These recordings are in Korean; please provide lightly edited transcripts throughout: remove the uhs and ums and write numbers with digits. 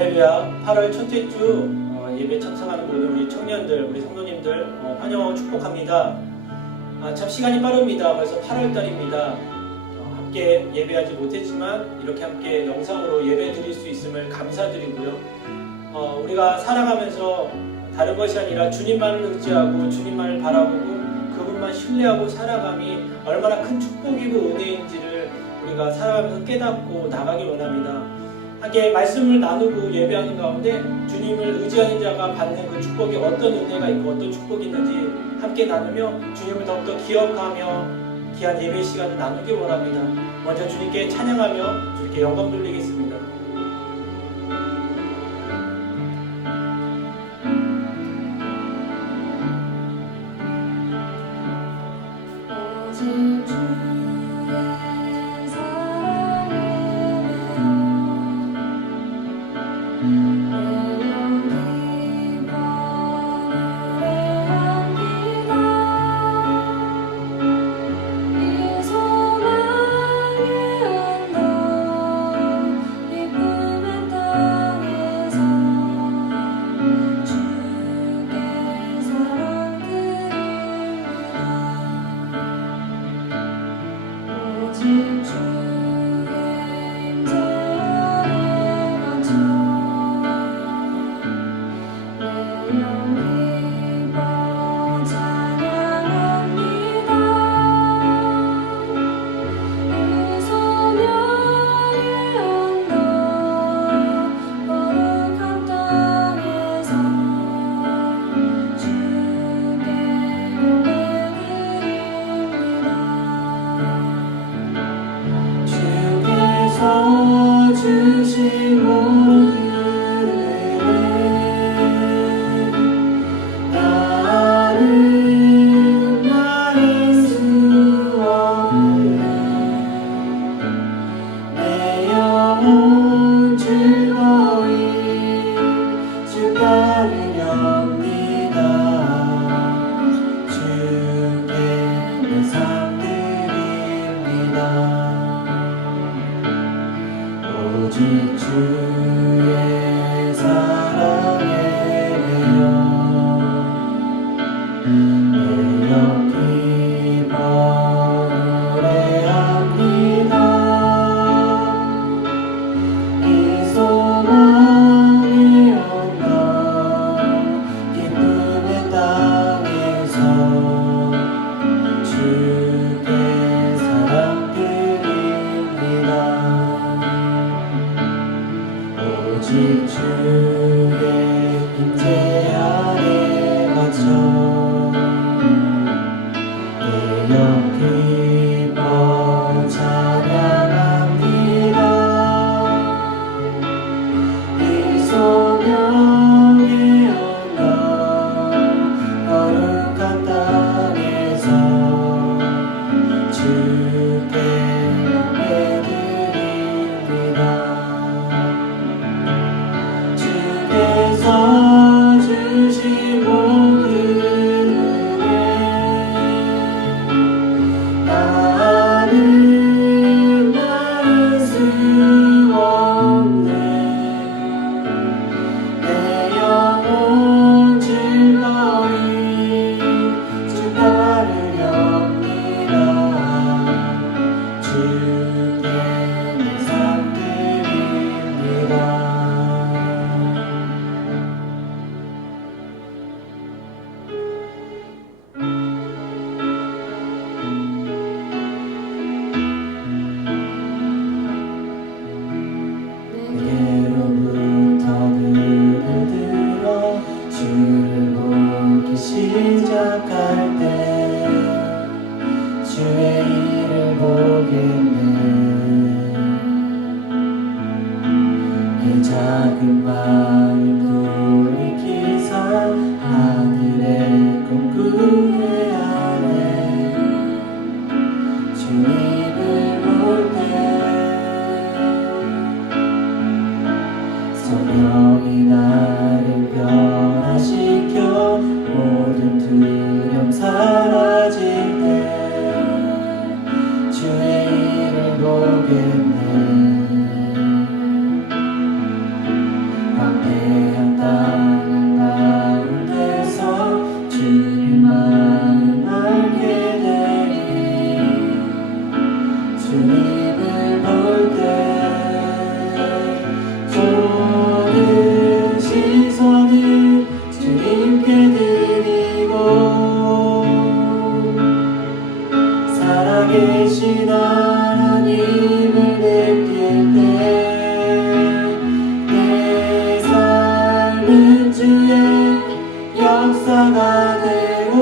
할렐루야. 8월 첫째 주 예배 참석하는 모든 우리 청년들, 우리 성도님들 환영하고 축복합니다. 참 시간이 빠릅니다. 벌써 8월 달입니다. 함께 예배하지 못했지만 이렇게 함께 영상으로 예배 드릴 수 있음을 감사드리고요. 우리가 살아가면서 다른 것이 아니라 주님만을 의지하고 주님만을 바라보고 그분만 신뢰하고 살아감이 얼마나 큰 축복이고 은혜인지를 우리가 살아가면서 깨닫고 나가길 원합니다. 함께 말씀을 나누고 예배하는 가운데 주님을 의지하는 자가 받는 그 축복이 어떤 은혜가 있고 어떤 축복이 있는지 함께 나누며 주님을 더욱더 기억하며 귀한 예배 시간을 나누기 원합니다. 먼저 주님께 찬양하며 주님께 영광 돌리겠습니다. 하나님을 느낄 때 내 삶은 주의 역사가 되고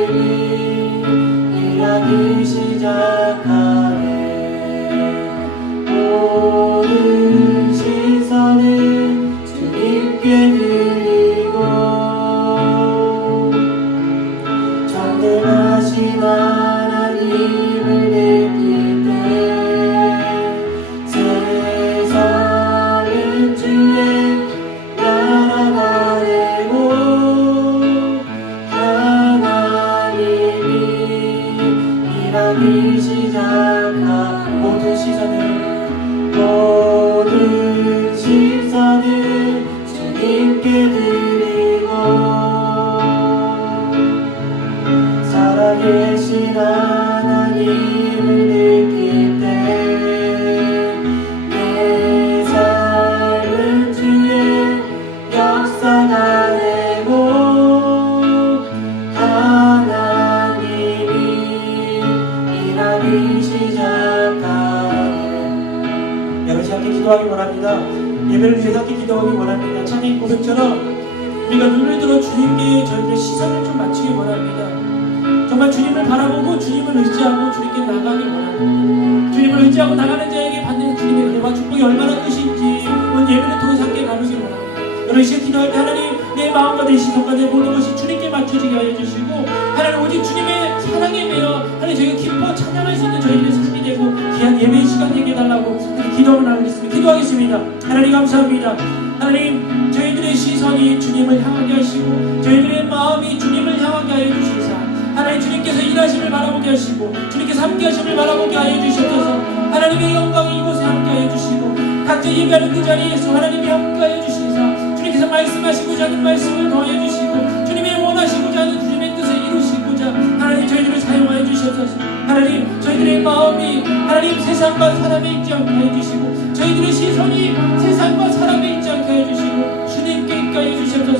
하나님이 일하기 시작하네. 모든 시선을 주님께 드리고 전능하신 하나님을 느낄 때 세상은 주의 나라가 되고 하나님이 일하기 시작한 모든 시선을 주님께 드리고 살아계신 하나님을 느낄 때 내 삶은 주의 역사가 되고 하나님이 일하기 시작하네. 여러분 함께 기도하기 원합니다. 예배를 위해서 함께 기도하기 원합니다. 찬양 고백처럼 우리가 눈을 들어 주님께 저희들의 시선을 좀 맞추기 원합니다. 정말 주님을 바라보고 주님을 의지하고 주님께 나가기 원합니다. 주님을 의지하고 나가는 자에게 받는 주님의 은혜와 축복이 얼마나 크신지 오늘 예배를 통해서 함께 나누기 원합니다. 여러분 시간 기도할 때 하나님 내 마음과 내 시선과 내 모든 것이 주님께 맞춰지게 하여 주시고 하나님 오직 주님의 사랑에 매여 하나님 저희가 기뻐 찬양할 수 있는 저희들의 삶이 되고 귀한 예배의 시간 되게 해달라고 기도를 나누겠습니다. 기도하겠습니다. 하나님 감사합니다. 하나님 저희들의 시선이 주님을 향하게 하시고 저희들의 마음이 주님을 향하게 하여 주시사 하나님 주님께서 일하심을 바라보게 하시고 주님께서 함께 하심을 바라보게 하여 주셔서 하나님의 영광이 이곳에 함께 하여 주시고 각자 예배하는 그 자리에서 하나님이 함께 하여 주시사 주님께서 말씀하시고자 하는 말씀을 더해 주시고 주님의 원하시고자 하는 주님의 뜻을 이루시고자 하나님 저희들을 사용하여 주셔서 하나님 저희들의 마음이 하나님 세상과 사람에 있지 않게 해주시고 저희들의 시선이 세상과 사람에 있지 않게 해주시고 주님께 있게 해주셔서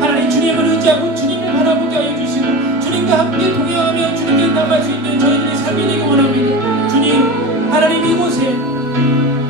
하나님 주님을 의지하고 주님을 바라보게 해주시고 주님과 함께 동행하며 주님께 나갈 수 있는 저희들의 삶이 되기 원합니다. 주님 하나님 이곳에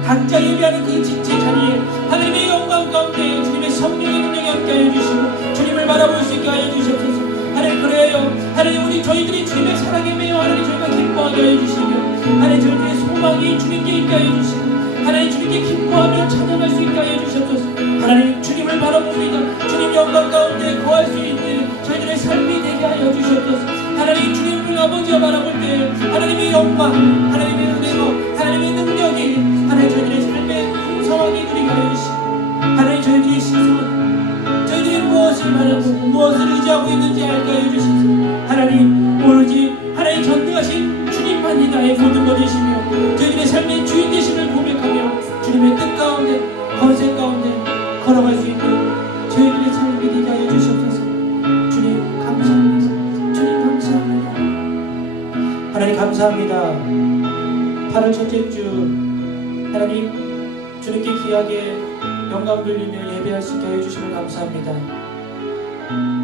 각자 예배하는 그 지체 자리에 하나님의 영광 가운데 주님의 성령의 능력이 함께 해주시고 주님을 바라볼 수 있게 하여 주셔서 하나님 그래요. 하나님 우리 저희들이 주님의 사랑에 매여 하나님 저희가 기뻐하게 해주시며 하나님 저희들의 소망이 주님께 있게 해주시고 하나님 주님께 기뻐하며 찬양할 수 있게 해주셔서 하나님 주님을 바라봅니다. 주님 영광 가운데 거할 수 있는 저희들의 삶이 되게 하여 주셔서 하나님 주님을 아버지와 바라볼 때 하나님의 영광 하나님의 은혜로 하나님의 능력이 하나님 저희들의 삶에 풍성하게 누리게 하여 주시고 하나님 저희들의 시선 저희들이 무엇을 바라고 무엇을 의지하고 있는지 알게 해주시소. 하나님 오로지 하나님 전능하신 주님만이 나의 모든 것이시며 저희들의 삶의 주인 되심을 고백하며 주님의 뜻 가운데 건세 가운데 걸어갈 수 있는 저희들의 삶이 되게 하여 주시옵소서. 주님 감사합니다. 주님 감사합니다. 하나님 감사합니다. 8월 첫째 주 하나님 주님께 귀하게 영광 돌리며 예배할 수 있게 해주심을 감사합니다.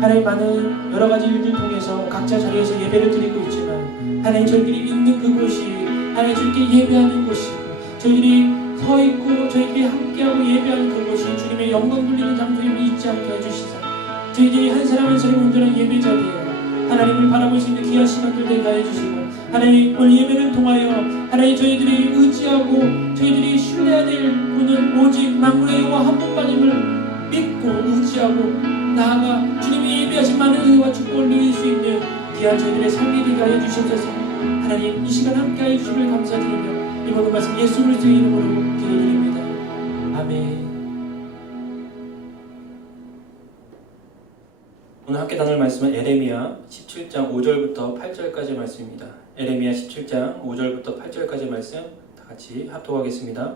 하나님 많은 여러가지 일들 통해서 각자 자리에서 예배를 드리고 있지만 하나님 저희들이 있는 그곳이 하나님 주님께 예배하는 곳이고 저희들이 서 있고 저희들이 함께하고 예배하는 그곳이 주님의 영광 돌리는 장소임을 잊지 않게 해주시사 저희들이 한 사람 한 사람 온전한 예배 자리에 하나님을 바라볼 수 있는 귀한 시간들 되게 해주시고 하나님 오늘 예배를 통하여 하나님 저희들이 의지하고 저희들이 신뢰해야 될 분은 오직 만군의 여호와 한 분만임을 믿고 의지하고 나아가 주님이 예배하신 많은 은혜와 축복을 누릴 수 있는 귀한 저희들의 삶이 되게 하여 주셔서 하나님 이 시간 함께 하여 주심을 감사드리며 이 모든 말씀 예수 그리스도의 이름으로 기도드립니다. 아멘. 오늘 함께 나눌 말씀은 에레미야 17장 5절부터 8절까지 말씀입니다. 에레미야 17장 5절부터 8절까지 말씀 다 같이 합독하겠습니다.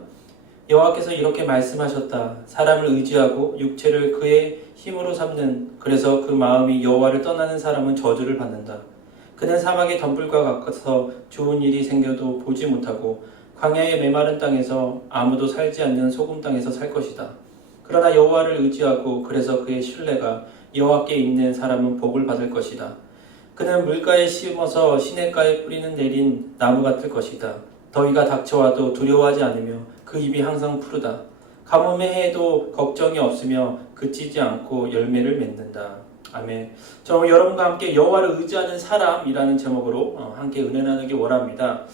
여호와께서 이렇게 말씀하셨다. 사람을 의지하고 육체를 그의 힘으로 삼는 그래서 그 마음이 여호와를 떠나는 사람은 저주를 받는다. 그는 사막의 덤불과 가까워서 좋은 일이 생겨도 보지 못하고 광야의 메마른 땅에서 아무도 살지 않는 소금 땅에서 살 것이다. 그러나 여호와를 의지하고 그래서 그의 신뢰가 여호와께 있는 사람은 복을 받을 것이다. 그는 물가에 심어서 시냇가에 뿌리는 내린 나무 같을 것이다. 더위가 닥쳐와도 두려워하지 않으며 그 입이 항상 푸르다. 가뭄의 해에도 걱정이 없으며 그치지 않고 열매를 맺는다. 아멘. 저는 여러분과 함께 여호와를 의지하는 사람이라는 제목으로 함께 은혜 나누기 원합니다.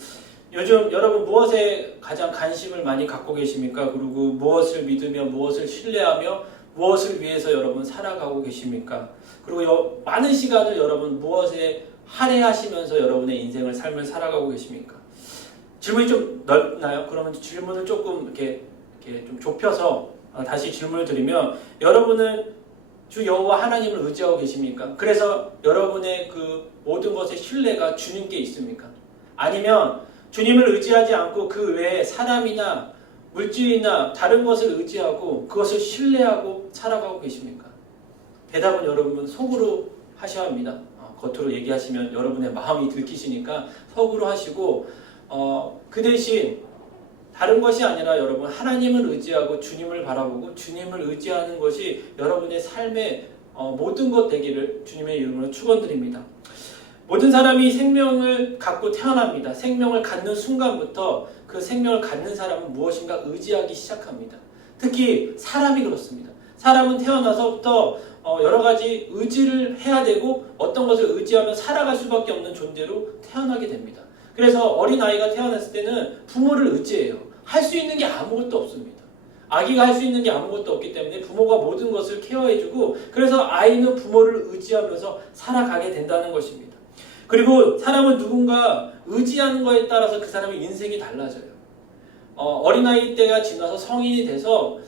요즘 여러분 무엇에 가장 관심을 많이 갖고 계십니까? 그리고 무엇을 믿으며 무엇을 신뢰하며 무엇을 위해서 여러분 살아가고 계십니까? 그리고 많은 시간을 여러분 무엇에 할애하시면서 여러분의 인생을 삶을 살아가고 계십니까? 질문이 좀 넓나요? 그러면 질문을 조금 이렇게 좀 좁혀서 다시 질문을 드리면, 여러분은 주 여호와 하나님을 의지하고 계십니까? 그래서 여러분의 그 모든 것의 신뢰가 주님께 있습니까? 아니면 주님을 의지하지 않고 그 외에 사람이나 물질이나 다른 것을 의지하고 그것을 신뢰하고 살아가고 계십니까? 대답은 여러분 속으로 하셔야 합니다. 겉으로 얘기하시면 여러분의 마음이 들키시니까 속으로 하시고, 그 대신 다른 것이 아니라 여러분 하나님을 의지하고 주님을 바라보고 주님을 의지하는 것이 여러분의 삶의 모든 것 되기를 주님의 이름으로 축원드립니다. 모든 사람이 생명을 갖고 태어납니다. 생명을 갖는 순간부터 그 생명을 갖는 사람은 무엇인가 의지하기 시작합니다. 특히 사람이 그렇습니다. 사람은 태어나서부터 여러 가지 의지를 해야 되고 어떤 것을 의지하며 살아갈 수밖에 없는 존재로 태어나게 됩니다. 그래서 어린아이가 태어났을 때는 부모를 의지해요. 할 수 있는 게 아무것도 없습니다. 아기가 할 수 있는 게 아무것도 없기 때문에 부모가 모든 것을 케어해주고, 그래서 아이는 부모를 의지하면서 살아가게 된다는 것입니다. 그리고 사람은 누군가 의지하는 거에 따라서 그 사람의 인생이 달라져요. 어린아이 때가 지나서 성인이 돼서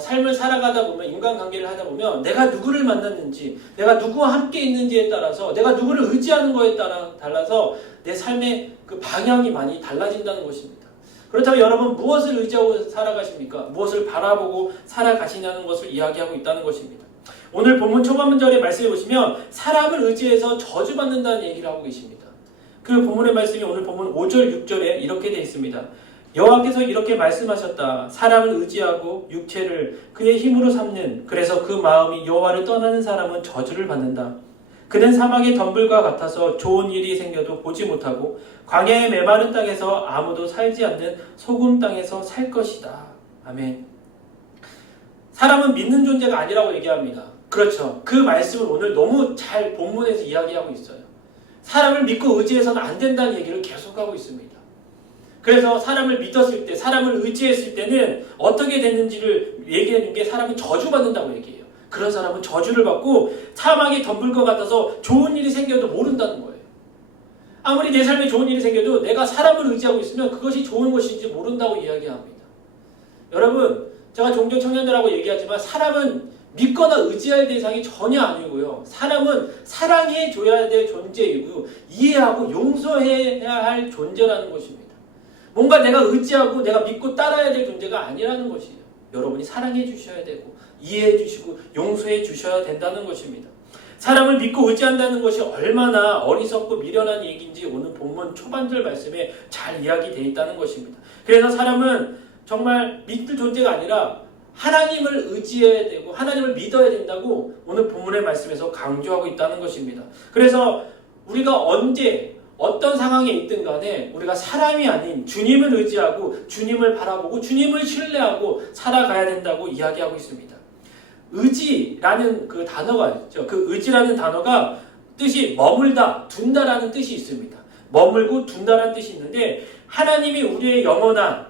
삶을 살아가다 보면, 인간관계를 하다 보면 내가 누구를 만났는지, 내가 누구와 함께 있는지에 따라서, 내가 누구를 의지하는 거에 따라 달라서 내 삶의 그 방향이 많이 달라진다는 것입니다. 그렇다면 여러분 무엇을 의지하고 살아가십니까? 무엇을 바라보고 살아가시냐는 것을 이야기하고 있다는 것입니다. 오늘 본문 초반절의 말씀에 보시면 사람을 의지해서 저주받는다는 얘기를 하고 계십니다. 그 본문의 말씀이 오늘 본문 5절 6절에 이렇게 되어 있습니다. 여호와께서 이렇게 말씀하셨다. 사람을 의지하고 육체를 그의 힘으로 삼는, 그래서 그 마음이 여호와를 떠나는 사람은 저주를 받는다. 그는 사막의 덤불과 같아서 좋은 일이 생겨도 보지 못하고 광야의 메마른 땅에서 아무도 살지 않는 소금 땅에서 살 것이다. 아멘. 사람은 믿는 존재가 아니라고 얘기합니다. 그렇죠. 그 말씀을 오늘 너무 잘 본문에서 이야기하고 있어요. 사람을 믿고 의지해서는 안 된다는 얘기를 계속하고 있습니다. 그래서 사람을 믿었을 때, 사람을 의지했을 때는 어떻게 됐는지를 얘기하는 게 사람이 저주받는다고 얘기해요. 그런 사람은 저주를 받고 사막이 덤불 것 같아서 좋은 일이 생겨도 모른다는 거예요. 아무리 내 삶에 좋은 일이 생겨도 내가 사람을 의지하고 있으면 그것이 좋은 것인지 모른다고 이야기합니다. 여러분, 제가 종종 청년들하고 얘기하지만 사람은 믿거나 의지할 대상이 전혀 아니고요. 사람은 사랑해줘야 될 존재이고 이해하고 용서해야 할 존재라는 것입니다. 뭔가 내가 의지하고 내가 믿고 따라야 될 존재가 아니라는 것이에요. 여러분이 사랑해 주셔야 되고 이해해 주시고 용서해 주셔야 된다는 것입니다. 사람을 믿고 의지한다는 것이 얼마나 어리석고 미련한 얘기인지 오늘 본문 초반절 말씀에 잘 이야기되어 있다는 것입니다. 그래서 사람은 정말 믿을 존재가 아니라 하나님을 의지해야 되고 하나님을 믿어야 된다고 오늘 본문의 말씀에서 강조하고 있다는 것입니다. 그래서 우리가 언제 어떤 상황에 있든 간에 우리가 사람이 아닌 주님을 의지하고 주님을 바라보고 주님을 신뢰하고 살아가야 된다고 이야기하고 있습니다. 의지라는 그 단어가 있죠. 그 의지라는 단어가 뜻이 머물다, 둔다라는 뜻이 있습니다. 머물고 둔다라는 뜻이 있는데, 하나님이 우리의 영원한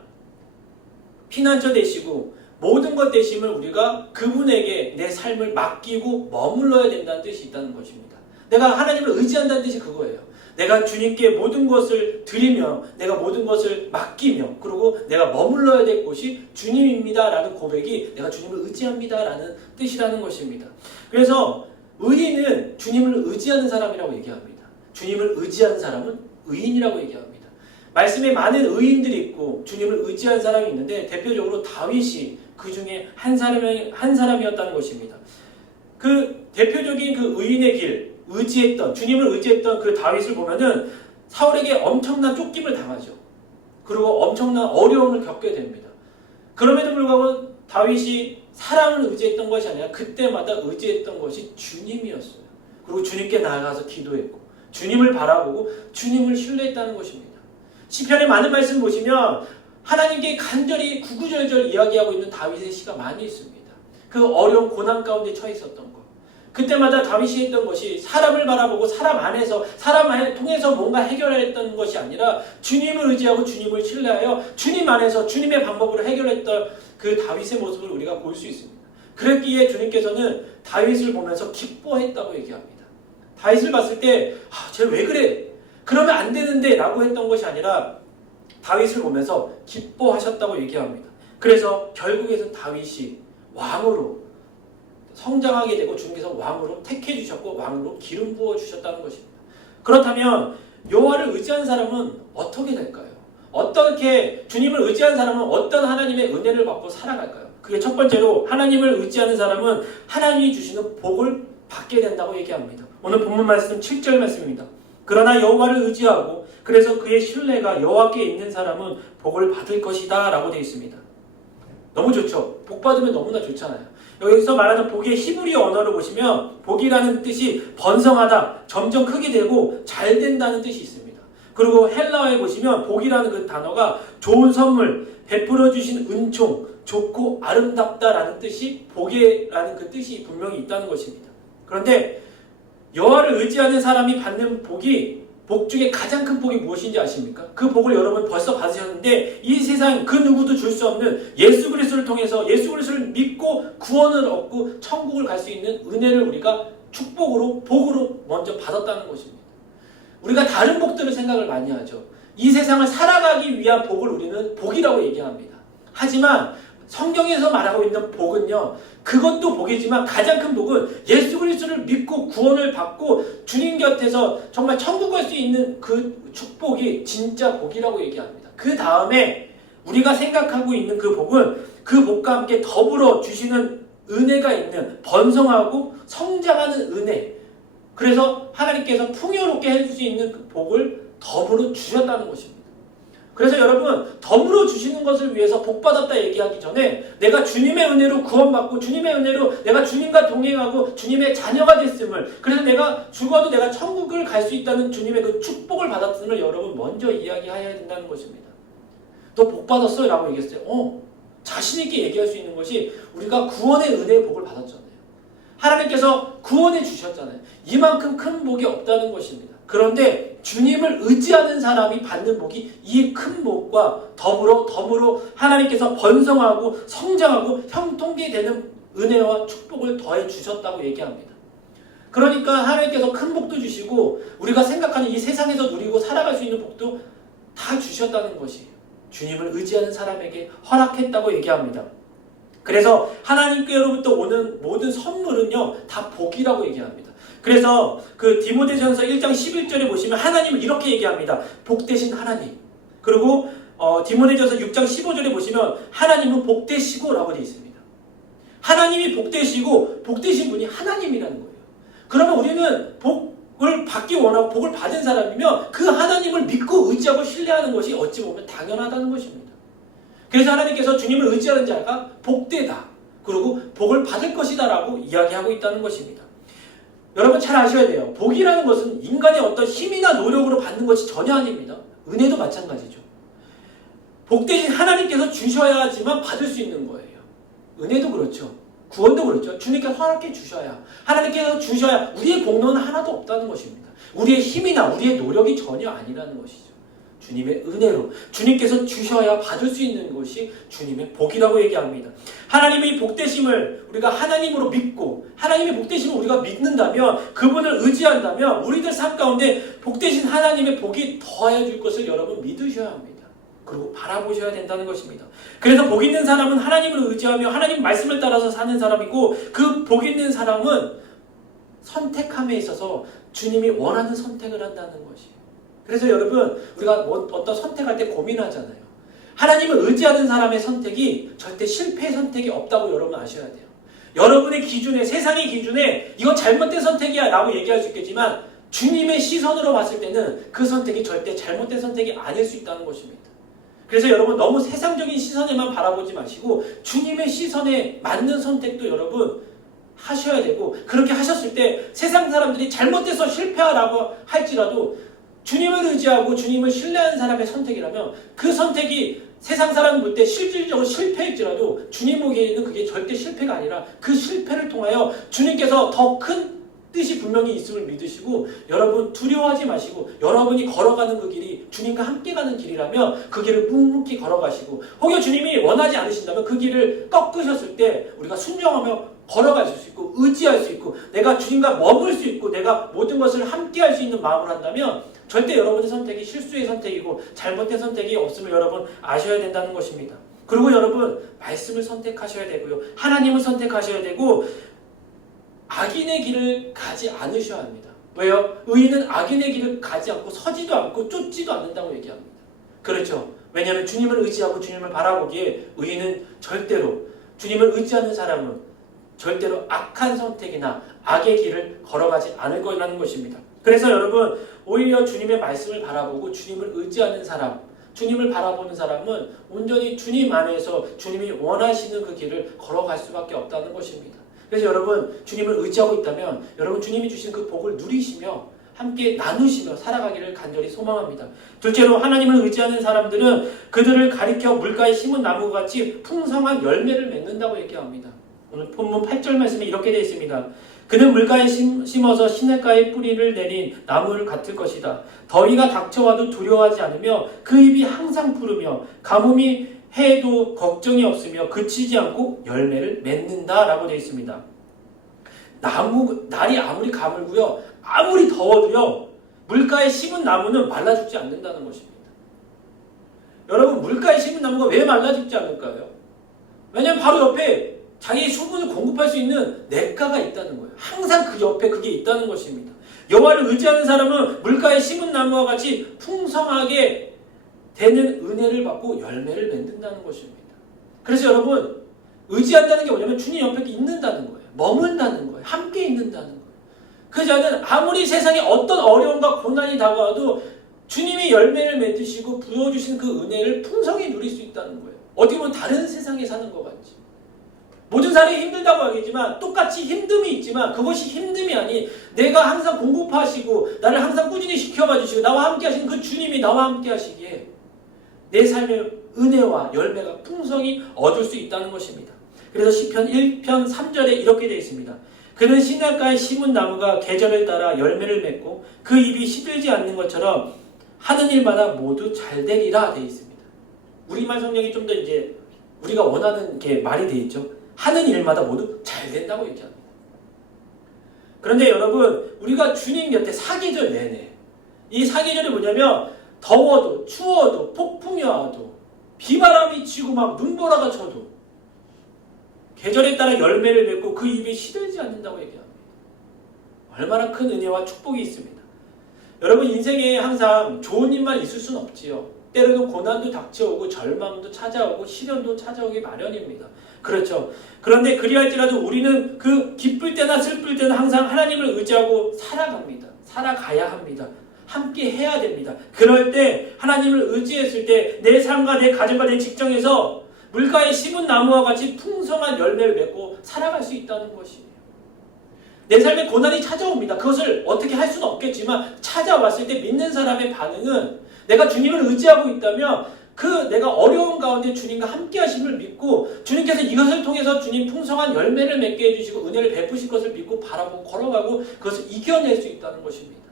피난처 되시고 모든 것 되심을 우리가 그분에게 내 삶을 맡기고 머물러야 된다는 뜻이 있다는 것입니다. 내가 하나님을 의지한다는 뜻이 그거예요. 내가 주님께 모든 것을 드리며 내가 모든 것을 맡기며 그리고 내가 머물러야 될 곳이 주님입니다 라는 고백이 내가 주님을 의지합니다 라는 뜻이라는 것입니다. 그래서 의인은 주님을 의지하는 사람이라고 얘기합니다. 주님을 의지하는 사람은 의인이라고 얘기합니다. 말씀에 많은 의인들이 있고 주님을 의지한 사람이 있는데 대표적으로 다윗이 그 중에 한 사람이었다는 것입니다. 그 대표적인 그 의인의 길, 의지했던, 주님을 의지했던 그 다윗을 보면은 사울에게 엄청난 쫓김을 당하죠. 그리고 엄청난 어려움을 겪게 됩니다. 그럼에도 불구하고 다윗이 사람을 의지했던 것이 아니라 그때마다 의지했던 것이 주님이었어요. 그리고 주님께 나아가서 기도했고 주님을 바라보고 주님을 신뢰했다는 것입니다. 시편의 많은 말씀 보시면 하나님께 간절히 구구절절 이야기하고 있는 다윗의 시가 많이 있습니다. 그 어려운 고난 가운데 처해 있었던 것. 그때마다 다윗이 했던 것이 사람을 바라보고 사람 안에서 사람 통해서 뭔가 해결했던 것이 아니라 주님을 의지하고 주님을 신뢰하여 주님 안에서 주님의 방법으로 해결했던 그 다윗의 모습을 우리가 볼 수 있습니다. 그랬기에 주님께서는 다윗을 보면서 기뻐했다고 얘기합니다. 다윗을 봤을 때 쟤 왜 그래? 그러면 안 되는데 라고 했던 것이 아니라 다윗을 보면서 기뻐하셨다고 얘기합니다. 그래서 결국에는 다윗이 왕으로 성장하게 되고 주님께서 왕으로 택해 주셨고 왕으로 기름 부어 주셨다는 것입니다. 그렇다면 여호와를 의지한 사람은 어떻게 될까요? 어떻게 주님을 의지한 사람은 어떤 하나님의 은혜를 받고 살아갈까요? 그게 첫 번째로 하나님을 의지하는 사람은 하나님이 주시는 복을 받게 된다고 얘기합니다. 오늘 본문 말씀 7절 말씀입니다. 그러나 여호와를 의지하고 그래서 그의 신뢰가 여호와께 있는 사람은 복을 받을 것이다 라고 되어 있습니다. 너무 좋죠. 복 받으면 너무나 좋잖아요. 여기서 말하는 복의 히브리 언어를 보시면 복이라는 뜻이 번성하다, 점점 크게 되고 잘 된다는 뜻이 있습니다. 그리고 헬라어에 보시면 복이라는 그 단어가 좋은 선물, 베풀어 주신 은총, 좋고 아름답다라는 뜻이 복이라는 그 뜻이 분명히 있다는 것입니다. 그런데 여호와를 의지하는 사람이 받는 복이 복 중에 가장 큰 복이 무엇인지 아십니까? 그 복을 여러분 벌써 받으셨는데 이 세상 그 누구도 줄 수 없는 예수 그리스도를 통해서 예수 그리스도를 믿고 구원을 얻고 천국을 갈 수 있는 은혜를 우리가 축복으로 복으로 먼저 받았다는 것입니다. 우리가 다른 복들을 생각을 많이 하죠. 이 세상을 살아가기 위한 복을 우리는 복이라고 얘기합니다. 하지만 성경에서 말하고 있는 복은요, 그것도 복이지만 가장 큰 복은 예수 그리스도를 믿고 구원을 받고 주님 곁에서 정말 천국 갈 수 있는 그 축복이 진짜 복이라고 얘기합니다. 그 다음에 우리가 생각하고 있는 그 복은 그 복과 함께 더불어 주시는 은혜가 있는 번성하고 성장하는 은혜. 그래서 하나님께서 풍요롭게 해줄 수 있는 그 복을 더불어 주셨다는 것입니다. 그래서 여러분, 더불어 주시는 것을 위해서 복받았다 얘기하기 전에 내가 주님의 은혜로 구원받고 주님의 은혜로 내가 주님과 동행하고 주님의 자녀가 됐음을, 그래서 내가 죽어도 내가 천국을 갈 수 있다는 주님의 그 축복을 받았음을 여러분 먼저 이야기해야 된다는 것입니다. 너 복받았어? 라고 얘기했어요. 자신 있게 얘기할 수 있는 것이 우리가 구원의 은혜의 복을 받았잖아요. 하나님께서 구원해 주셨잖아요. 이만큼 큰 복이 없다는 것입니다. 그런데 주님을 의지하는 사람이 받는 복이 이 큰 복과 더불어 하나님께서 번성하고 성장하고 형통케 되는 은혜와 축복을 더해 주셨다고 얘기합니다. 그러니까 하나님께서 큰 복도 주시고 우리가 생각하는 이 세상에서 누리고 살아갈 수 있는 복도 다 주셨다는 것이에요. 주님을 의지하는 사람에게 허락했다고 얘기합니다. 그래서 하나님께로부터 오는 모든 선물은요, 다 복이라고 얘기합니다. 그래서 그 디모데전서 1장 11절에 보시면 하나님을 이렇게 얘기합니다. 복되신 하나님. 그리고 디모데전서 6장 15절에 보시면 하나님은 복되시고 라고 되어 있습니다. 하나님이 복되시고 복되신 분이 하나님이라는 거예요. 그러면 우리는 복을 받기 원하고 복을 받은 사람이면 그 하나님을 믿고 의지하고 신뢰하는 것이 어찌 보면 당연하다는 것입니다. 그래서 하나님께서 주님을 의지하는 자가 복되다. 그리고 복을 받을 것이다 라고 이야기하고 있다는 것입니다. 여러분 잘 아셔야 돼요. 복이라는 것은 인간의 어떤 힘이나 노력으로 받는 것이 전혀 아닙니다. 은혜도 마찬가지죠. 복 대신 하나님께서 주셔야지만 받을 수 있는 거예요. 은혜도 그렇죠. 구원도 그렇죠. 주님께서 허락해 주셔야, 하나님께서 주셔야 우리의 복로는 하나도 없다는 것입니다. 우리의 힘이나 우리의 노력이 전혀 아니라는 것이죠. 주님의 은혜로 주님께서 주셔야 받을 수 있는 것이 주님의 복이라고 얘기합니다. 하나님의 복되심을 우리가 하나님으로 믿고 하나님의 복되심을 우리가 믿는다면, 그분을 의지한다면 우리들 삶 가운데 복되신 하나님의 복이 더하여 줄 것을 여러분 믿으셔야 합니다. 그리고 바라보셔야 된다는 것입니다. 그래서 복 있는 사람은 하나님을 의지하며 하나님 말씀을 따라서 사는 사람이고, 그 복 있는 사람은 선택함에 있어서 주님이 원하는 선택을 한다는 것이에요. 그래서 여러분, 우리가 어떤 선택할 때 고민하잖아요. 하나님을 의지하는 사람의 선택이 절대 실패의 선택이 없다고 여러분 아셔야 돼요. 여러분의 기준에, 세상의 기준에 이거 잘못된 선택이야 라고 얘기할 수 있겠지만, 주님의 시선으로 봤을 때는 그 선택이 절대 잘못된 선택이 아닐 수 있다는 것입니다. 그래서 여러분 너무 세상적인 시선에만 바라보지 마시고 주님의 시선에 맞는 선택도 여러분 하셔야 되고, 그렇게 하셨을 때 세상 사람들이 잘못돼서 실패하라고 할지라도 주님을 의지하고 주님을 신뢰하는 사람의 선택이라면 그 선택이 세상 사람 볼 때 실질적으로 실패일지라도 주님 보기에는 그게 절대 실패가 아니라 그 실패를 통하여 주님께서 더 큰 뜻이 분명히 있음을 믿으시고, 여러분 두려워하지 마시고 여러분이 걸어가는 그 길이 주님과 함께 가는 길이라면 그 길을 묵묵히 걸어가시고, 혹여 주님이 원하지 않으신다면 그 길을 꺾으셨을 때 우리가 순종하며 걸어갈 수 있고 의지할 수 있고 내가 주님과 머물 수 있고 내가 모든 것을 함께 할 수 있는 마음을 한다면 절대 여러분의 선택이 실수의 선택이고 잘못된 선택이 없음을 여러분 아셔야 된다는 것입니다. 그리고 여러분 말씀을 선택하셔야 되고요, 하나님을 선택하셔야 되고 악인의 길을 가지 않으셔야 합니다. 왜요? 의인은 악인의 길을 가지 않고 서지도 않고 쫓지도 않는다고 얘기합니다. 그렇죠? 왜냐하면 주님을 의지하고 주님을 바라보기에 의인은 절대로, 주님을 의지하는 사람은 절대로 악한 선택이나 악의 길을 걸어가지 않을 거라는 것입니다. 그래서 여러분 오히려 주님의 말씀을 바라보고 주님을 의지하는 사람, 주님을 바라보는 사람은 온전히 주님 안에서 주님이 원하시는 그 길을 걸어갈 수밖에 없다는 것입니다. 그래서 여러분 주님을 의지하고 있다면 여러분 주님이 주신 그 복을 누리시며 함께 나누시며 살아가기를 간절히 소망합니다. 둘째로 하나님을 의지하는 사람들은 그들을 가리켜 물가에 심은 나무같이 풍성한 열매를 맺는다고 얘기합니다. 오늘 본문 8절 말씀에 이렇게 되어 있습니다. 그는 물가에 심어서 시냇가에 뿌리를 내린 나무를 같을 것이다. 더위가 닥쳐와도 두려워하지 않으며 그 잎이 항상 푸르며 가뭄이 해도 걱정이 없으며 그치지 않고 열매를 맺는다 라고 되어 있습니다. 날이 아무리 가물고요, 아무리 더워도요, 물가에 심은 나무는 말라 죽지 않는다는 것입니다. 여러분 물가에 심은 나무가 왜 말라 죽지 않을까요? 왜냐하면 바로 옆에 자기의 수분을 공급할 수 있는 냇가가 있다는 거예요. 항상 그 옆에 그게 있다는 것입니다. 여호와를 의지하는 사람은 물가에 심은 나무와 같이 풍성하게 되는 은혜를 받고 열매를 맺는다는 것입니다. 그래서 여러분 의지한다는 게 뭐냐면 주님 옆에 있는다는 거예요. 머문다는 거예요. 함께 있는다는 거예요. 그 자는 아무리 세상에 어떤 어려움과 고난이 다가와도 주님이 열매를 맺으시고 부어주신 그 은혜를 풍성히 누릴 수 있다는 거예요. 어떻게 보면 다른 세상에 사는 것 같지. 모든 사람이 힘들다고 하겠지만 똑같이 힘듦이 있지만 그것이 힘듦이 아닌 내가 항상 공급하시고 나를 항상 꾸준히 지켜봐 주시고 나와 함께 하시는 그 주님이 나와 함께 하시기에 내 삶의 은혜와 열매가 풍성히 얻을 수 있다는 것입니다. 그래서 시편 1편 3절에 이렇게 되어 있습니다. 그는 시냇가에 심은 나무가 계절을 따라 열매를 맺고 그 잎이 시들지 않는 것처럼 하는 일마다 모두 잘 되리라 되어 있습니다. 우리말 성경이 좀 더 이제 우리가 원하는 게 말이 되어 있죠. 하는 일마다 모두 잘 된다고 얘기합니다. 그런데 여러분 우리가 주님 곁에 사계절 내내, 이 사계절이 뭐냐면 더워도 추워도 폭풍이 와도 비바람이 치고 막 눈보라가 쳐도 계절에 따라 열매를 맺고 그 잎이 시들지 않는다고 얘기합니다. 얼마나 큰 은혜와 축복이 있습니다. 여러분 인생에 항상 좋은 일만 있을 수는 없지요. 때로는 고난도 닥쳐오고 절망도 찾아오고 시련도 찾아오기 마련입니다. 그렇죠. 그런데 그리할지라도 우리는 그 기쁠 때나 슬플 때는 항상 하나님을 의지하고 살아갑니다. 살아가야 합니다. 함께 해야 됩니다. 그럴 때 하나님을 의지했을 때 내 삶과 내 가정과 내 직장에서 물가에 심은 나무와 같이 풍성한 열매를 맺고 살아갈 수 있다는 것이에요. 내 삶에 고난이 찾아옵니다. 그것을 어떻게 할 수는 없겠지만 찾아왔을 때 믿는 사람의 반응은 내가 주님을 의지하고 있다면 그 내가 어려운 가운데 주님과 함께 하심을 믿고 주님께서 이것을 통해서 주님 풍성한 열매를 맺게 해주시고 은혜를 베푸실 것을 믿고 바라보고 걸어가고 그것을 이겨낼 수 있다는 것입니다.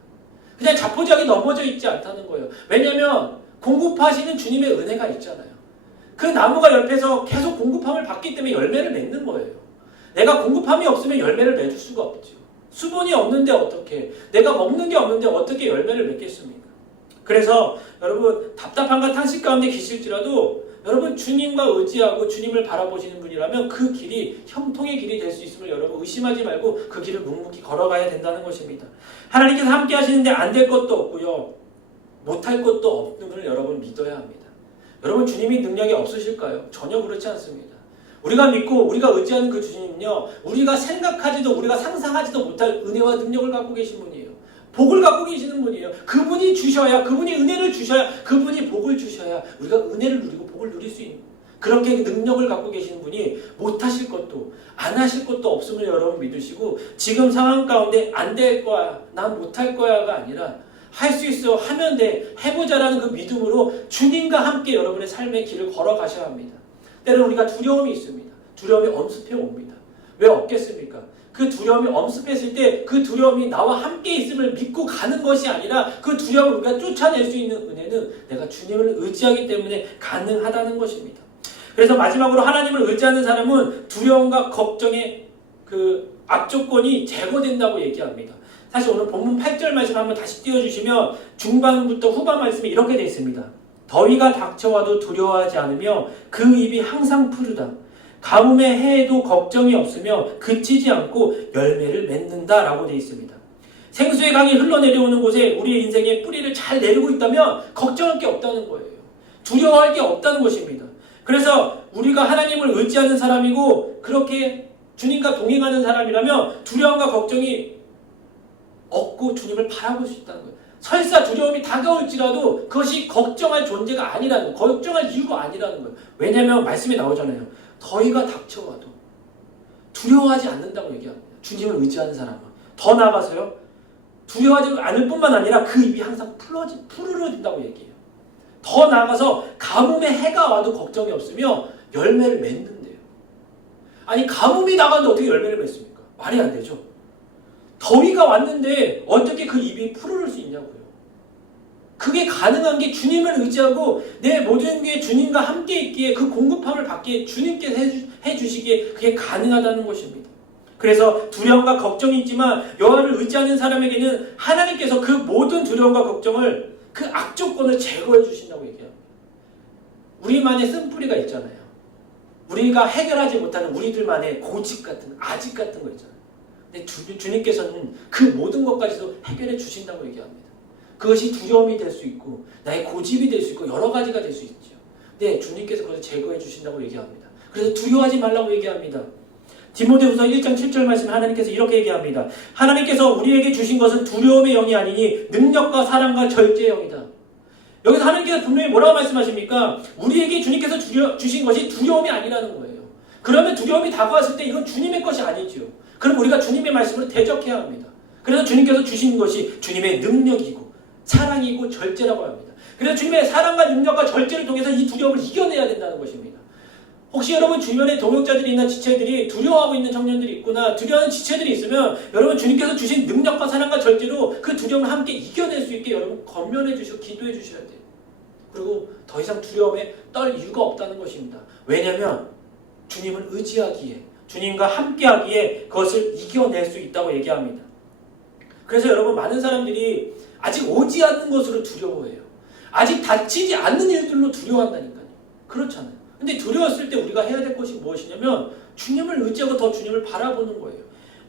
그냥 자포자기 넘어져 있지 않다는 거예요. 왜냐하면 공급하시는 주님의 은혜가 있잖아요. 그 나무가 옆에서 계속 공급함을 받기 때문에 열매를 맺는 거예요. 내가 공급함이 없으면 열매를 맺을 수가 없죠. 수분이 없는데 어떻게, 내가 먹는 게 없는데 어떻게 열매를 맺겠습니까? 그래서 여러분 답답함과 탄식 가운데 계실지라도 여러분 주님과 의지하고 주님을 바라보시는 분이라면 그 길이 형통의 길이 될 수 있음을 여러분 의심하지 말고 그 길을 묵묵히 걸어가야 된다는 것입니다. 하나님께서 함께 하시는데 안 될 것도 없고요, 못할 것도 없는 걸 여러분 믿어야 합니다. 여러분 주님이 능력이 없으실까요? 전혀 그렇지 않습니다. 우리가 믿고 우리가 의지하는 그 주님은요, 우리가 생각하지도 우리가 상상하지도 못할 은혜와 능력을 갖고 계신 분이에요. 복을 갖고 계시는 분이에요. 그분이 주셔야, 그분이 은혜를 주셔야, 그분이 복을 주셔야 우리가 은혜를 누리고 복을 누릴 수 그렇게 능력을 갖고 계시는 분이 못하실 것도 안 하실 것도 없음을 여러분 믿으시고 지금 상황 가운데 안 될 거야, 난 못할 거야가 아니라 할 수 있어, 하면 돼, 해보자라는 그 믿음으로 주님과 함께 여러분의 삶의 길을 걸어가셔야 합니다. 때로는 우리가 두려움이 있습니다. 두려움이 엄습해 옵니다. 왜 없겠습니까? 그 두려움이 엄습했을 때 그 두려움이 나와 함께 있음을 믿고 가는 것이 아니라 그 두려움을 우리가 쫓아낼 수 있는 은혜는 내가 주님을 의지하기 때문에 가능하다는 것입니다. 그래서 마지막으로 하나님을 의지하는 사람은 두려움과 걱정의 그 악조건이 제거된다고 얘기합니다. 사실 오늘 본문 8절 말씀 한번 다시 띄워주시면 중반부터 후반 말씀에 이렇게 되어 있습니다. 더위가 닥쳐와도 두려워하지 않으며 그 입이 항상 푸르다. 가뭄의 해에도 걱정이 없으며 그치지 않고 열매를 맺는다 라고 되어 있습니다. 생수의 강이 흘러내려오는 곳에 우리의 인생의 뿌리를 잘 내리고 있다면 걱정할 게 없다는 거예요. 두려워할 게 없다는 것입니다. 그래서 우리가 하나님을 의지하는 사람이고 그렇게 주님과 동행하는 사람이라면 두려움과 걱정이 없고 주님을 바라볼 수 있다는 거예요. 설사 두려움이 다가올지라도 그것이 걱정할 존재가 아니라는 거예요. 걱정할 이유가 아니라는 거예요. 왜냐하면 말씀에 나오잖아요. 더위가 닥쳐와도 두려워하지 않는다고 얘기합니다. 주님을 의지하는 사람은. 더 나아가서요. 두려워하지 않을 뿐만 아니라 그 입이 항상 푸르러진다고 얘기해요. 더 나아가서 가뭄의 해가 와도 걱정이 없으며 열매를 맺는데요. 아니 가뭄이 나가는데 어떻게 열매를 맺습니까? 말이 안 되죠. 더위가 왔는데 어떻게 그 입이 푸르를 수 있냐고요. 그게 가능한 게 주님을 의지하고 내 모든 게 주님과 함께 있기에 그 공급함을 받기에 주님께서 해주시기에 그게 가능하다는 것입니다. 그래서 두려움과 걱정이 있지만 여호와를 의지하는 사람에게는 하나님께서 그 모든 두려움과 걱정을 그 악조건을 제거해 주신다고 얘기합니다. 우리만의 쓴뿌리가 있잖아요. 우리가 해결하지 못하는 우리들만의 고집 같은 아직 같은 거 있잖아요. 근데 주님께서는 그 모든 것까지도 해결해 주신다고 얘기합니다. 그것이 두려움이 될 수 있고 나의 고집이 될 수 있고 여러 가지가 될 수 있죠. 네, 주님께서 그것을 제거해 주신다고 얘기합니다. 그래서 두려워하지 말라고 얘기합니다. 디모데후서 1장 7절 말씀에 하나님께서 이렇게 얘기합니다. 하나님께서 우리에게 주신 것은 두려움의 영이 아니니 능력과 사랑과 절제의 영이다. 여기서 하나님께서 분명히 뭐라고 말씀하십니까? 우리에게 주님께서 주신 것이 두려움이 아니라는 거예요. 그러면 두려움이 다가왔을 때 이건 주님의 것이 아니죠. 그럼 우리가 주님의 말씀으로 대적해야 합니다. 그래서 주님께서 주신 것이 주님의 능력이고 사랑이고 절제라고 합니다. 그래서 주님의 사랑과 능력과 절제를 통해서 이 두려움을 이겨내야 된다는 것입니다. 혹시 여러분 주변에 동역자들이나 지체들이 두려워하고 있는 청년들이 있거나 두려워하는 지체들이 있으면 여러분 주님께서 주신 능력과 사랑과 절제로 그 두려움을 함께 이겨낼 수 있게 여러분 권면해 주시고 기도해 주셔야 돼요. 그리고 더 이상 두려움에 떨 이유가 없다는 것입니다. 왜냐하면 주님을 의지하기에 주님과 함께하기에 그것을 이겨낼 수 있다고 얘기합니다. 그래서 여러분 많은 사람들이 아직 오지 않는 것으로 두려워해요. 아직 닥치지 않는 일들로 두려워한다니까요. 그렇잖아요. 근데 두려웠을 때 우리가 해야 될 것이 무엇이냐면 주님을 의지하고 더 주님을 바라보는 거예요.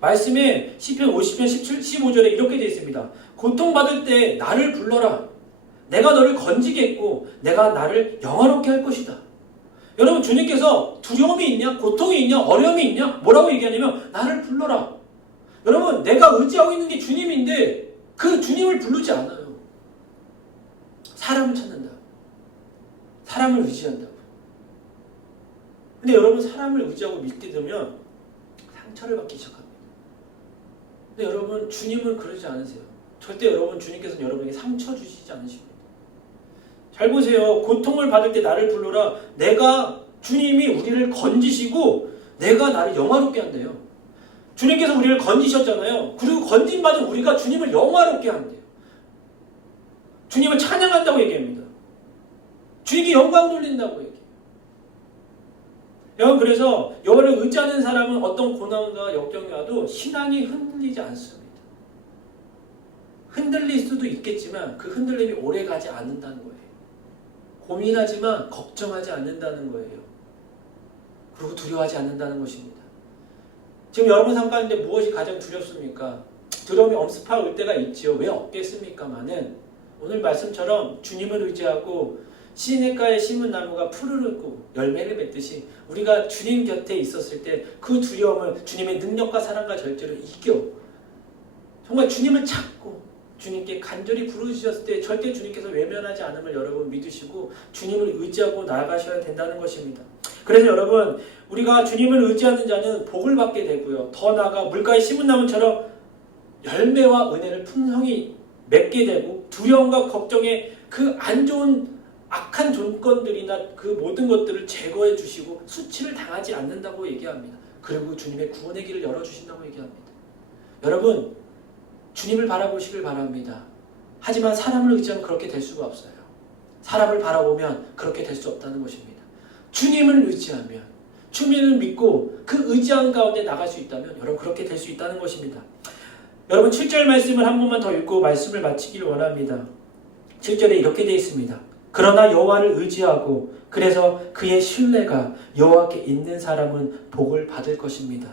말씀에 시편 50편 15절에 이렇게 되어 있습니다. 고통받을 때 나를 불러라. 내가 너를 건지겠고 내가 나를 영화롭게 할 것이다. 여러분 주님께서 두려움이 있냐? 고통이 있냐? 어려움이 있냐? 뭐라고 얘기하냐면 나를 불러라. 여러분 내가 의지하고 있는 게 주님인데 그 주님을 부르지 않아요. 사람을 찾는다. 사람을 의지한다고. 근데 여러분 사람을 의지하고 믿게 되면 상처를 받기 시작합니다. 근데 여러분 주님은 그러지 않으세요. 절대 여러분 주님께서는 여러분에게 상처 주시지 않으십니다. 잘 보세요. 고통을 받을 때 나를 불러라. 주님이 우리를 건지시고 내가 나를 영화롭게 한대요. 주님께서 우리를 건지셨잖아요. 그리고 건진받은 우리가 주님을 영화롭게 한대요. 주님을 찬양한다고 얘기합니다. 주님께 영광 돌린다고 얘기해요. 여러분 그래서 여호와를 의지하는 사람은 어떤 고난과 역경이 와도 신앙이 흔들리지 않습니다. 흔들릴 수도 있겠지만 그 흔들림이 오래가지 않는다는 거예요. 고민하지만 걱정하지 않는다는 거예요. 그리고 두려워하지 않는다는 것입니다. 지금 여러분 삶 가운데 무엇이 가장 두렵습니까? 두려움이 엄습할 때가 있지요. 왜 없겠습니까마는 오늘 말씀처럼 주님을 의지하고 시냇가에 심은 나무가 푸르르고 열매를 맺듯이 우리가 주님 곁에 있었을 때 그 두려움을 주님의 능력과 사랑과 절제로 이겨 정말 주님을 찾고 주님께 간절히 부르짖었을 때 절대 주님께서 외면하지 않음을 여러분 믿으시고 주님을 의지하고 나아가셔야 된다는 것입니다. 그래서 여러분, 우리가 주님을 의지하는 자는 복을 받게 되고요. 더 나아가 물가에 심은 나무처럼 열매와 은혜를 풍성히 맺게 되고, 두려움과 걱정의 그 안 좋은 악한 조건들이나 그 모든 것들을 제거해 주시고 수치를 당하지 않는다고 얘기합니다. 그리고 주님의 구원의 길을 열어주신다고 얘기합니다. 여러분, 주님을 바라보시길 바랍니다. 하지만 사람을 의지하면 그렇게 될 수가 없어요. 사람을 바라보면 그렇게 될 수 없다는 것입니다. 주님을 의지하면, 주님을 믿고 그 의지한 가운데 나갈 수 있다면 여러분 그렇게 될 수 있다는 것입니다. 여러분 7절 말씀을 한 번만 더 읽고 말씀을 마치기를 원합니다. 7절에 이렇게 되어 있습니다. 그러나 여호와를 의지하고 그래서 그의 신뢰가 여호와께 있는 사람은 복을 받을 것입니다.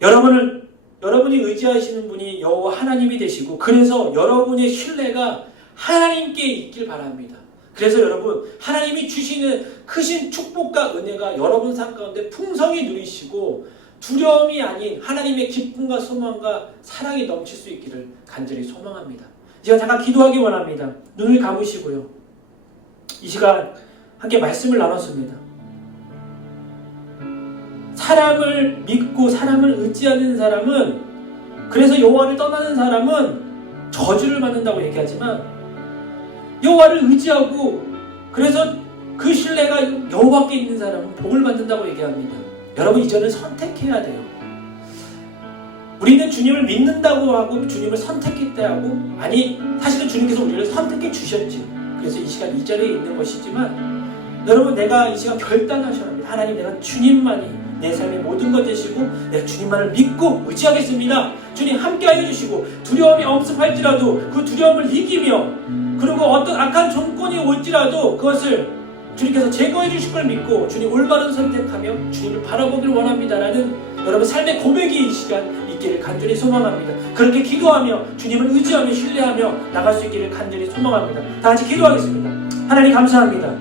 여러분이 의지하시는 분이 여호와 하나님이 되시고, 그래서 여러분의 신뢰가 하나님께 있길 바랍니다. 그래서 여러분, 하나님이 주시는 크신 축복과 은혜가 여러분 삶 가운데 풍성히 누리시고 두려움이 아닌 하나님의 기쁨과 소망과 사랑이 넘칠 수 있기를 간절히 소망합니다. 제가 잠깐 기도하기 원합니다. 눈을 감으시고요. 이 시간 함께 말씀을 나눴습니다. 사람을 믿고 사람을 의지하는 사람은, 그래서 여호와를 떠나는 사람은 저주를 받는다고 얘기하지만, 여호와를 의지하고 그래서 그 신뢰가 여호와께 있는 사람은 복을 받는다고 얘기합니다. 여러분, 이제는 선택해야 돼요. 우리는 주님을 믿는다고 하고 주님을 선택했다고, 아니 사실은 주님께서 우리를 선택해 주셨죠. 그래서 이 시간 이 자리에 있는 것이지만, 여러분, 내가 이 시간 결단하셔야 합니다. 하나님, 내가 주님만이 내 삶의 모든 것 되시고 내가 주님만을 믿고 의지하겠습니다. 주님 함께하여 주시고, 두려움이 엄습할지라도 그 두려움을 이기며, 그리고 어떤 악한 조건이 올지라도 그것을 주님께서 제거해 주실 걸 믿고 주님 올바른 선택하며 주님을 바라보길 원합니다라는 여러분 삶의 고백이 이 시간 있기를 간절히 소망합니다. 그렇게 기도하며 주님을 의지하며 신뢰하며 나갈 수 있기를 간절히 소망합니다. 다 같이 기도하겠습니다. 하나님 감사합니다.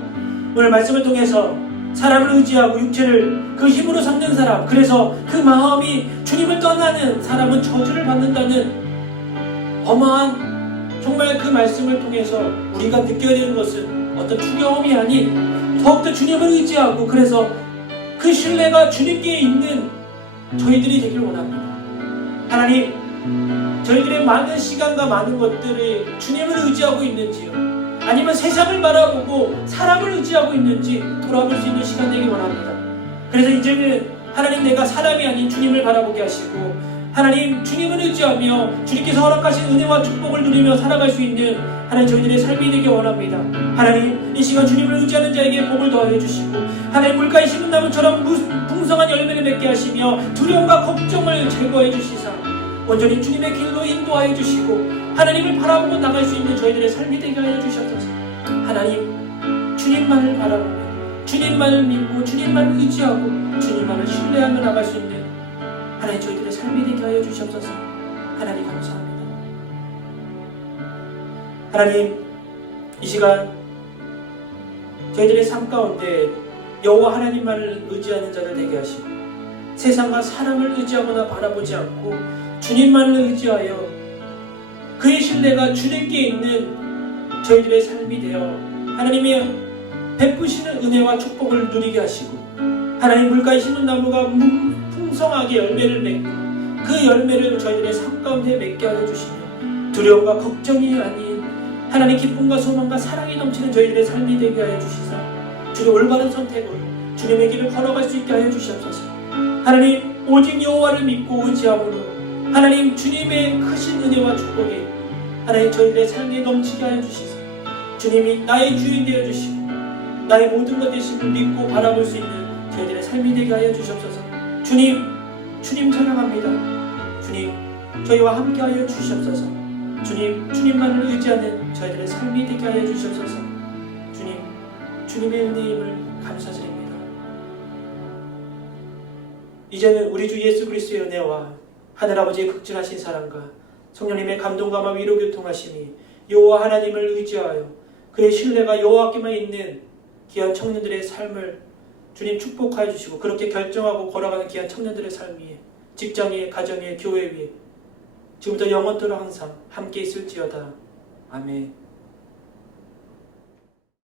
오늘 말씀을 통해서 사람을 의지하고 육체를 그 힘으로 삼는 사람, 그래서 그 마음이 주님을 떠나는 사람은 저주를 받는다는 어마한, 정말 그 말씀을 통해서 우리가 느껴야 되는 것은 어떤 두려움이 아닌 더욱더 주님을 의지하고 그래서 그 신뢰가 주님께 있는 저희들이 되길 원합니다. 하나님, 저희들의 많은 시간과 많은 것들이 주님을 의지하고 있는지요, 아니면 세상을 바라보고 사람을 의지하고 있는지 돌아볼 수 있는 시간 되길 원합니다. 그래서 이제는 하나님, 내가 사람이 아닌 주님을 바라보게 하시고, 하나님, 주님을 의지하며 주님께서 허락하신 은혜와 축복을 누리며 살아갈 수 있는 하나님 저희들의 삶이 되길 원합니다. 하나님, 이 시간 주님을 의지하는 자에게 복을 더하여 주시고, 하나님 물가에 심은 나무처럼 풍성한 열매를 맺게 하시며 두려움과 걱정을 제거해 주시사 온전히 주님의 길로 인도하여 주시고, 하나님을 바라보고 나갈 수 있는 저희들의 삶이 되게 하여 주셔서 하나님, 주님만을 바라보며 주님만을 믿고 주님만을 의지하고 주님만을 신뢰하며 나갈 수 있는 하나님 저희들의 삶이 되게 하여 주시옵소서. 하나님 감사합니다. 하나님, 이 시간 저희들의 삶 가운데 여호와 하나님만을 의지하는 자를 되게 하시고, 세상과 사람을 의지하거나 바라보지 않고 주님만을 의지하여 그의 신뢰가 주님께 있는 저희들의 삶이 되어 하나님의 베푸시는 은혜와 축복을 누리게 하시고, 하나님 물가에 심은 나무가 풍성하게 열매를 맺고 그 열매를 저희들의 삶 가운데 맺게 하여 주시며, 두려움과 걱정이 아닌 하나님 기쁨과 소망과 사랑이 넘치는 저희들의 삶이 되게 하여 주시사 주님 올바른 선택으로 주님의 길을 걸어갈 수 있게 하여 주시옵소서. 하나님, 오직 여호와를 믿고 의지함으로 하나님 주님의 크신 은혜와 축복이 하나님 저희들의 삶에 넘치게 하여 주시사 주님이 나의 주인 되어 주시고 나의 모든 것 되심을 믿고 바라볼 수 있는 저희들의 삶이 되게 하여 주시옵소서. 주님 찬양합니다. 주님, 저희와 함께 하여 주시옵소서. 주님, 주님만을 의지하는 저희들의 삶이 되게 하여 주시옵소서. 주님, 주님의 은혜임을 감사드립니다. 이제는 우리 주 예수 그리스도의 은혜와 하늘아버지의 극진하신 사랑과 성령님의 감동과 위로 교통하심이 여호와 하나님을 의지하여 그의 신뢰가 여호와께만 있는 귀한 청년들의 삶을 주님 축복하여 주시고, 그렇게 결정하고 걸어가는 귀한 청년들의 삶 위에, 직장 위에, 가정 위에, 교회 위에 지금부터 영원토록 항상 함께 있을지어다. 아멘.